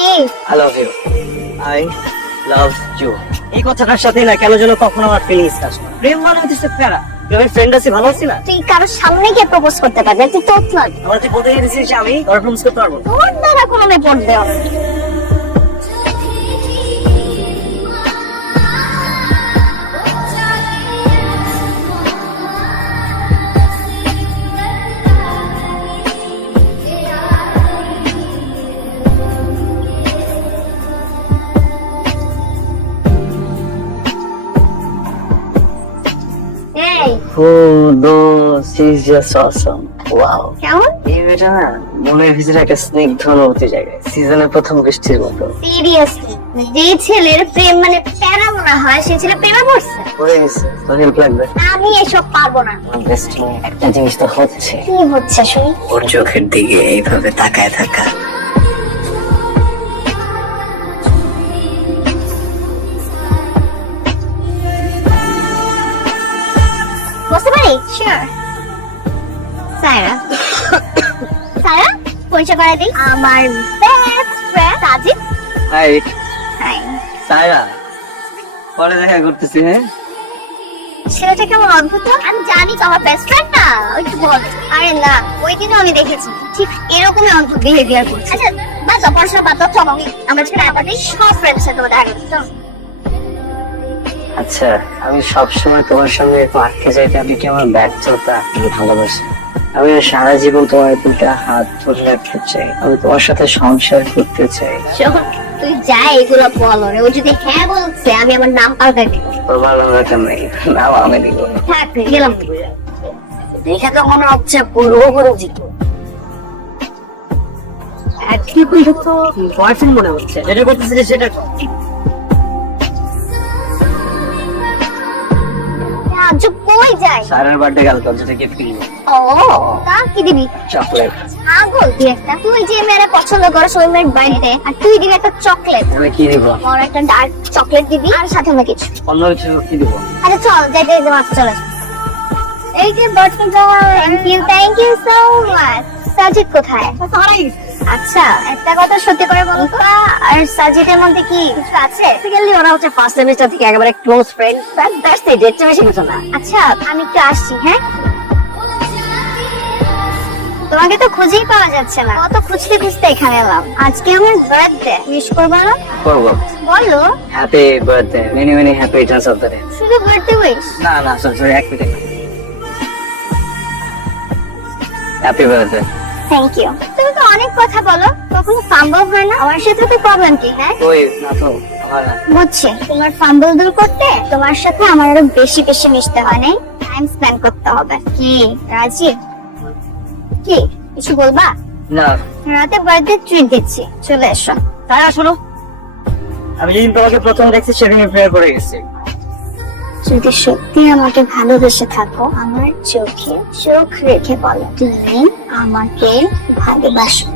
কি? I love you I love you এই কথাটার সাথে না কেন যেন কখনো আমার ফিলিংস কাজ করে প্রেম মানে হচ্ছে প্যারা। ফ্রেন্ড আছি ভালো আছি না? তুই কারোর সামনে গিয়ে প্রপোজ করতে পারবি তুই তো আমার তুই বলতে গেছিস আমি প্রপোজ করতে পারব তোর দ্বারা কোনো মেয়ে পড়বে হবে না। এই those is just awesome. Wow. কেমন? এই মেয়েটা না মনের ভিতরে একটা স্নিগ্ধ অনুভূতি জায়গায় সিজনের প্রথম বৃষ্টির মতো। সিরিয়াসলি যে ছেলের প্রেম মানে প্যারা মনে হয় সে ছেলে প্রেমে পড়ছে? গেছে তোর হেল্প লাগবে। আমি এসব পারব না। বেস্ট একটা জিনিস তো হচ্ছে। কি হচ্ছে শুনি? ওর চোখের দিকে এইভাবে তাকায় থাকা। পারি শিওর সায়রা সায়রা পরিচয় করে দিই আমার best friend Sajid hi hi Saira পরে দেখা করতেছি হ্যাঁ? ছেলেটা কেমন অদ্ভুত আমি জানি তো আমার বেস্ট ফ্রেন্ড না। ওই তো বল। আরে না ওই দিনও আমি দেখেছি। ঠিক এরকমই অদ্ভুত বিহেভিয়ার করছে। আচ্ছা বাদ দাও, পড়াশোনা বাদ দাও চলো আমি আমরা ছেলে আপাতত সব ফ্রেন্ডের সাথে দেখা করতে। আচ্ছা আমি সবসময় তোমার সঙ্গে একটু আটকে যাইতে আমি কি আমার ব্যর্থতা আমি ভালোবাসি। আমি সারা জীবন তোমার দুটা হাত ধরে রাখতে চাই। আমি তোমার সাথে সংসার করতে চাই। তুই যা এগুলো বল ওরে ও যদি হ্যাঁ বলছে আমি আমার নাম পাল্টাই তোর ভালো লাগা নাও আমি দিব। থাক গেলাম। দেখে তো মনে হচ্ছে পূর্ব পরিচিত একই তো বয়ফ্রেন্ড মনে হচ্ছে? যেটা করতেছি সেটা আজ কই যাই সারার বার্থডে গেল তোর যেটা গিফট কিনবো। ও তা কি দিবি? চকলেট। পাগল তুই একটা। তুই যে মেয়েরা পছন্দ করো ওই মেয়ের বাড়িতে আর তুই দিবি একটা চকলেট। আমি কি দিব? আমার একটা ডার্ক চকলেট দিবি আর সাথে অন্য কিছু। অন্য কিছু কি দিব? আচ্ছা চল যাইতে যাইতে মাত্র চলে। এই যে birthday thank you thank you so much Sajid কোথায়? আচ্ছা একটা কথা সত্যি করে বলো তো। আর সাজিদের মধ্যে কি কিছু আছে? বেসিক্যালি ওরা হচ্ছে ফার্স্ট সেমিস্টার থেকে একেবারে close friend that's that's it এর বেশি কিছু না। আচ্ছা আমি একটু আসছি হ্যাঁ? তোমাকে তো খুঁজেই পাওয়া যাচ্ছে না। কত খুঁজতে খুঁজতে এখানে এলাম। আজকে আমার বার্থডে উইশ করব না? করব। বলো। Happy birthday many many happy returns of the day শুধু বার্থডে উইশ না না সরি সরি এক minute happy birthday thank you তুমি তো অনেক কথা বলো। কখনো ফাম্বল হয় না? আমার সাথে তো প্রবলেম কি হ্যাঁ? ওই না তো বুঝছি। তোমার ফাম্বল দূর করতে তোমার সাথে আমার আরও বেশি বেশি মিশতে হয় নাই? টাইম স্পেন্ড করতে হবে। কি রাজি? কি কিছু বলবা? না। রাতে বার্থডে ট্রিট দিচ্ছি। চলে এসো। তাই আসলো আমি যেদিন তোমাকে প্রথম দেখছি সেদিন প্রেয়ার করে গেছি। যদি সত্যি আমাকে ভালোবেসে থাকো, আমার চোখে চোখ রেখে বলো, তুমি আমাকে ভালোবাসো।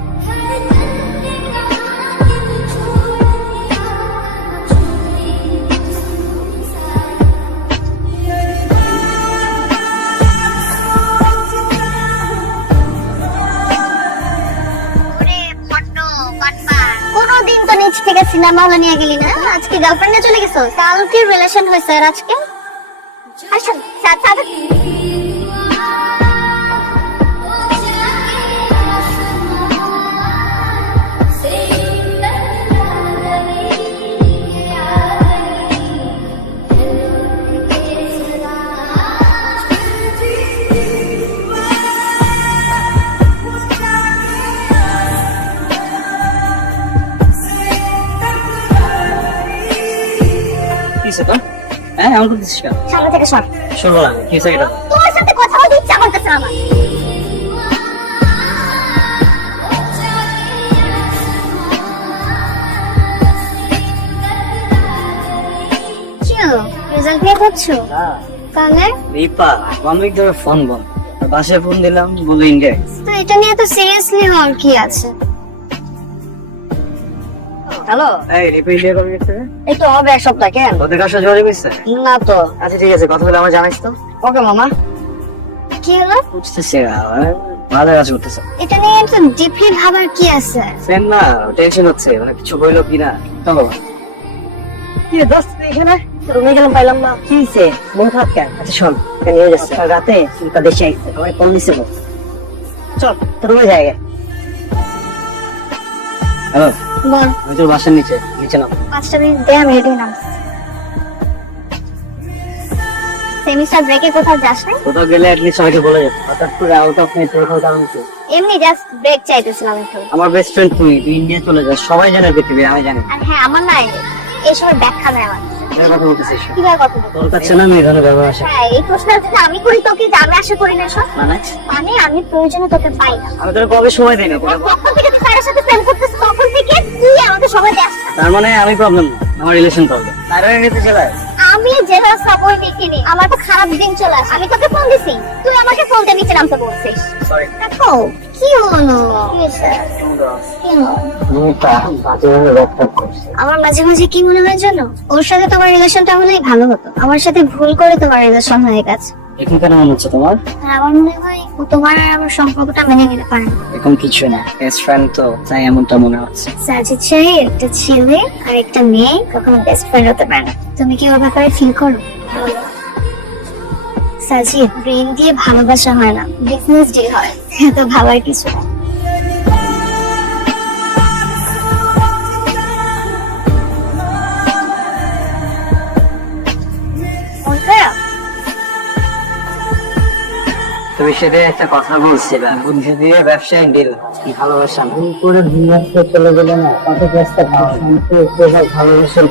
কোনোদিন থেকে সিনেমা হলে নিয়ে গেলি না? আজকে গার্লফ্রেন্ডে চলে গেছো? কালকে রিলেশন হয়েছে আর আজকে? আচ্ছা সাত সাত কি সে তো হ্যাঁ এমন করতেছিস কেন? সামনে থেকে সর। শুনব না কি হয়েছে এটা? তোমার সাথে কথা বলতে ইচ্ছা করতেছে আমার। রেজাল্ট নিয়ে করছ? রিপা ধরে ফোন বন্ধ। বাসায় ফোন দিলাম বলে ইন্ডিয়া তো এটা নিয়ে তো সিরিয়াসলি হওয়ার কি আছে? হ্যালো? এই কবে গেছে এই তো হবে এক সপ্তাহ কেন? ওদের কাছে জোরে গেছে? না তো। আচ্ছা ঠিক আছে কথা বলে আমার জানাইস তো। ওকে মামা। কি হলো? বুঝতেছি ভালো কাজ করতেছে। এটা নিয়ে একটু ডিপলি ভাবার কি আছে? ফ্রেন্ড না টেনশন হচ্ছে মানে কিছু বইলো কিনা। চলো কি দোস্ত এখানে? রুমে গেলাম পাইলাম না। কি হয়েছে মন খারাপ কেন? আচ্ছা শোন নিয়ে যাচ্ছে। রাতে দেশে আইছে আমার কল দিছে বল? চল তোর রুমে যাই হ্যালো? বল। আমি তোর বাসার নিচে নিচে নাম পাঁচটা মিনিট দে আমি রেডি নাম সেমিস্টার ব্রেকে কোথাও যাস না কোথাও গেলে অ্যাটলিস্ট সবাইকে বলে যাবে। হঠাৎ করে আউট অফ নেটওয়ার্ক কারণ কি? এমনি জাস্ট ব্রেক চাইতেছিলাম একটু। আমার বেস্ট ফ্রেন্ড তুই তুই ইন্ডিয়া চলে যাস। সবাই জানে পৃথিবী আমি জানি। আর হ্যাঁ আমার নাই এই সময় ব্যাখ্যা নেই আমার। কথা বলতেছিস? কীভাবে কথা বলব? তোর কাছে না মেয়ে ধরনের ব্যবহার আসে হ্যাঁ এই প্রশ্ন যদি আমি করি তোকে যে আমি আশা করি না সব মানে? মানে আমি প্রয়োজনে তোকে পাই না। আমি তোর কবে সময় দিই না তোকে তখন থেকে তুই তার সাথে প্রেম করতেছিস? তখন থেকে তুই আমাকে সময় দেস। তার মানে আমি প্রবলেম আমার রিলেশন প্রবলেম তার নিতে চলে আমি দেখিনি আমার তো খারাপ দিন চলে আসে। আমি তোকে ফোন দিছি। তুই আমাকে ফোন দিয়ে নিচে নামতে বলছিস। দেখো? কি হলো? আমার মাঝে মাঝে কি মনে হয় জানো? ওর সাথে তোমার রিলেশনটা হলেই ভালো হতো। আমার সাথে ভুল করে তোমার রিলেশন হয়ে গেছে। এখন কেন মনে হচ্ছে তোমার? আমার মনে হয় ও তোমার আর আমার সম্পর্কটা মেনে নিতে পারে এখন কিছু না বেস্ট ফ্রেন্ড তো তাই এমনটা মনে হচ্ছে। সাজিদ সাহেব একটা ছেলে আর একটা মেয়ে কখনো বেস্ট ফ্রেন্ড হতে পারে না। তুমি কি ওর ব্যাপারে ফিল করো? সাজিদ ব্রেন দিয়ে ভালোবাসা হয় না। বিজনেস ডিল হয় এত ভাবার কিছু না। তুমি সেটা একটা কথা বলছিলে বুদ্ধি দিয়ে ব্যবসায় ডিল ভালোবাসা? ভুল করে ভুল রাস্তায় চলে গেলে না কত রাস্তা ভালো ভালোবাসার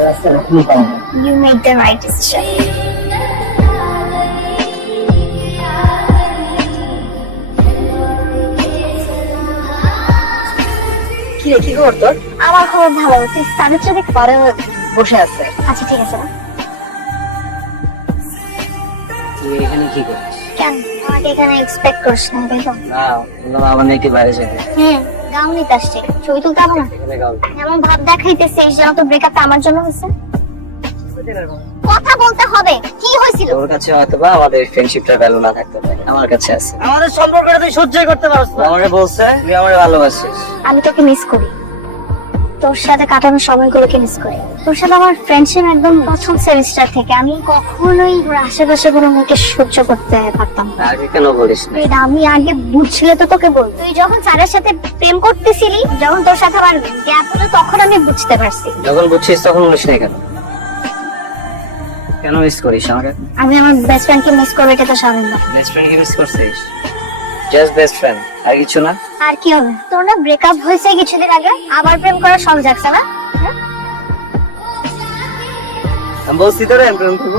রাস্তা কি পাবো You made the right decision. কি রে কি খবর তোর? আমার খবর ভালো তুই পারে বসে আছে আচ্ছা ঠিক আছে। তুই এখানে কি করছিস? কেন? এখানে এক্সপেক্ট করিস না তাই না বললাম আমার নাকি বাইরে যেতে হুম গাউন নিতে ছবি তুলতে হবে না? এমন ভাব দেখাইতেছিস যেন তো ব্রেকআপটা আমার জন্য হয়েছে। কথা বলতে হবে। কি হয়েছিল? তোর কাছে হয়তো বা আমাদের ফ্রেন্ডশিপটা ভ্যালু না থাকতে পারে। আমার কাছে আছে। আমাদের সম্পর্কটা তুই সহ্যই করতে পারছ না। আমারে বলছে তুই আমারে ভালোবাসিস। আমি তোকে মিস করি। তোর সাথে কাটানো সময়গুলোকে মিস করি। তোর সাথে আমার ফ্রেন্ডশিপ একদম প্রথম সেমিস্টার থেকে। আমি কখনোই আশেপাশে কোনো মেয়েকে সহ্য করতে পারতাম না। আগে কেন বলিস না? তুই আমি আগে বুঝলে তো তোকে বল তুই যখন স্যারের সাথে প্রেম করতেছিলি যখন তোর সাথে আমার গ্যাপ হলো তখন আমি বুঝতে পারছি। যখন বুঝছিস তখন বলিস না কেন? কেন মিস করিস আমাকে? আমি আমার বেস্ট ফ্রেন্ডকে মিস করব এটা তো স্বাভাবিক না। বেস্ট ফ্রেন্ড কি মিস করছিস? জাস্ট বেস্ট ফ্রেন্ড আর কিছু না? আর কি হবে? তোর না ব্রেকআপ হয়েছে কিছুদিন আগে, আবার প্রেম করার শখ জাগছে না? হ্যাঁ? আমি বলছি তোরা প্রেম করব?